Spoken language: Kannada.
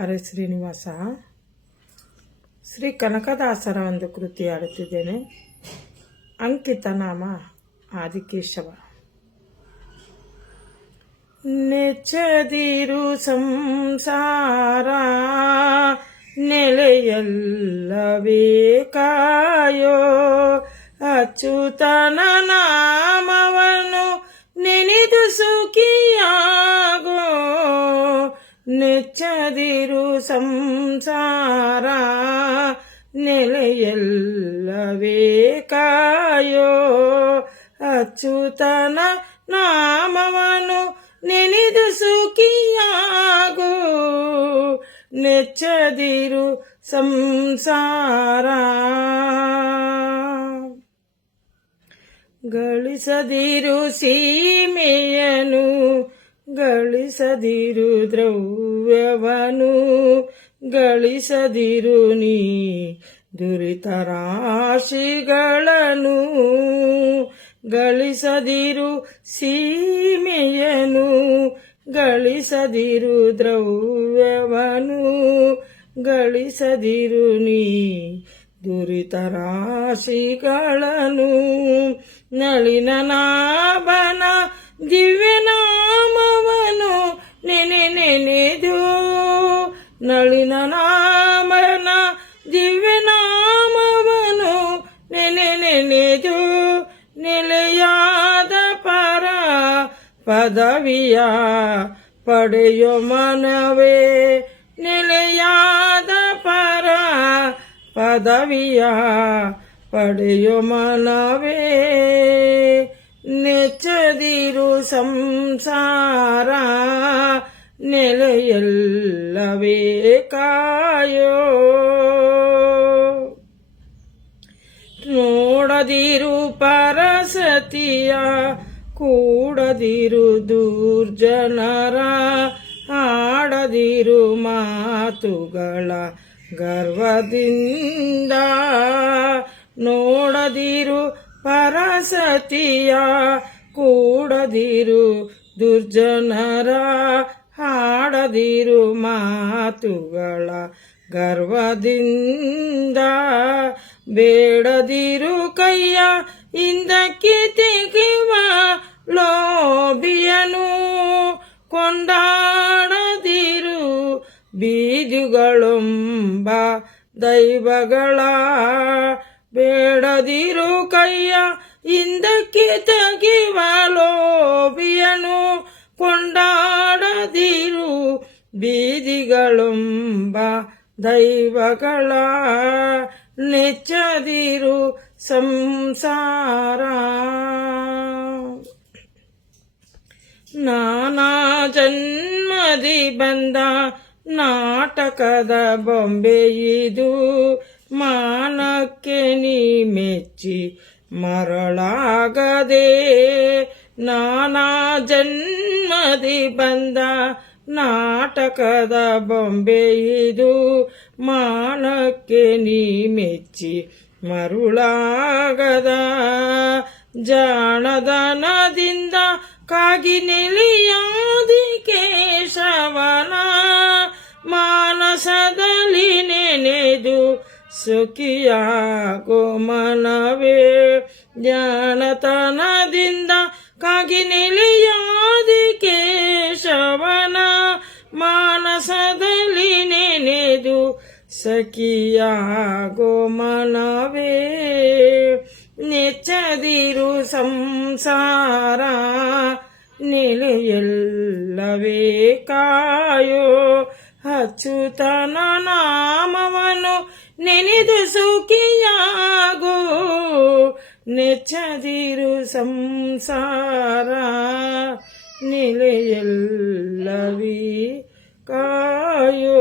ಅರೆ ಶ್ರೀನಿವಾಸ. ಶ್ರೀ ಕನಕದಾಸರ ಒಂದು ಕೃತಿ ಹಾಡುತ್ತಿದ್ದೇನೆ. ಅಂಕಿತ ನಾಮ ಆದಿಕೇಶವ. ನೆಚ್ಚದಿರು ಸಂಸಾರ ನೆಲೆಯಲ್ಲವೇ ಕಾಯೋ, ಅಚ್ಯುತನ ನಾಮವನ್ನು ನೆನೆದು ಸುಖಿಯಾಗೋ. ನೆಚ್ಚದಿರು ಸಂಸಾರ ನೆಲೆಯಲ್ಲವೇ ಕಾಯೋ, ಅಚ್ಯುತನ ನಾಮವನ್ನು ನೆನೆದು ಸುಖಿಯಾಗೋ. ನೆಚ್ಚದಿರು ಸಂಸಾರ ಗಳಿಸದಿರು ಸೀಮೆಯನು, ಗಳಿಸದಿರು ದ್ರವ್ಯವನು, ಗಳಿಸದಿರು ನೀ ದುರಿತ ರಾಶಿಗಳನ್ನು. ಗಳಿಸದಿರು ಸೀಮೆಯನು, ಗಳಿಸದಿರು ದ್ರವ್ಯವನು, ಗಳಿಸದಿರು ನೀ ದುರಿತ ರಾಶಿಗಳನ್ನು. ನಳಿನ ನಾಭನ ದಿವ್ಯನಾಮವನು ನೆನೆದು, ನಳಿನ ನಾಮನ ದಿವ್ಯನಾಮವನು ನೆನೆದು, ನೆಲೆಯಾದ ಪರ ಪದವಿಯ ಪಡೆಯೋ ಮನವೇ. ನೆಲೆಯಾದ ಪರ ಪದವಿಯ ಪಡೆಯೋ ಮನವೇ. ನೆಚ್ಚದಿರು ಸಂಸಾರ ನೆಲೆಯಲ್ಲವೇ ಕಾಯೋ. ನೋಡದಿರು ಪರಸತಿಯ, ಕೂಡದಿರು ದುರ್ಜನರ, ಆಡದಿರು ಮಾತುಗಳ ಗರ್ವದಿಂದ. ನೋಡದಿರು ಪರಸತಿಯ, ಕೂಡದಿರು ದುರ್ಜನರ, ಹಾಡದಿರು ಮಾತುಗಳ ಗರ್ವದಿಂದ. ಬೇಡದಿರು ಕೈಯ ಹಿಂದಕ್ಕೆ ತೆಗೆವ ಲೋಭಿಯನು, ಕೊಂಡಾಡದಿರು ಬೀದಿಗಳೆಂಬ ದೈವಗಳ. ಬೇಡದಿರು ಕೈಯ ಹಿಂದಕ್ಕೆ ತೆಗೆವ ಲೋಭಿಯನು, ಕೊಂಡಾಡದಿರು ಬೀದಿಗಳೆಂಬ ದೈವಗಳ. ನೆಚ್ಚದಿರು ಸಂಸಾರ ನಾನಾ ಜನ್ಮದಿ ಬಂದ ನಾಟಕದ ಬೊಂಬೆ ಇದು. ಮಾನಕ್ಕೆ ನೀ ಮೆಚ್ಚಿ ಮರಳಾಗದೆ. ನಾನಾ ಜನ್ಮದಿ ಬಂದ ನಾಟಕದ ಬೊಂಬೆ ಇದು. ಮಾನಕ್ಕೆ ನೀ ಮೆಚ್ಚಿ ಮರುಳಾಗದ. ಜಾಣದನದಿಂದ ಕಾಗಿ ನೆಲೆಯಾದಿ ಕೇಶವನ, ಮಾನಸದಲ್ಲಿ ನೆನೆದು ಸುಖಿಯಾಗೋ ಮನವೇ. ಜಾಣತನದಿಂದ ಕಾಗಿ ನೆಲೆಯಾದಿ ಕೇಶವನ, ಮಾನಸದಲ್ಲಿ ನೆನೆದು ಸಖಿಯಾಗೋ ಮನವೇ. ನೆಚ್ಚದಿರು ಸಂಸಾರ ನೆಲೆಯಲ್ಲವೇ ಕಾಯೋ, ಅಚ್ಯುತನ ನಾಮವನ್ನು ನೆನೆದು ಸುಖಿಯಾಗೋ. ನೆಚ್ಚದಿರು ಸಂಸಾರ ನೆಲೆಯಲ್ಲವೇ ಕಾಯೋ.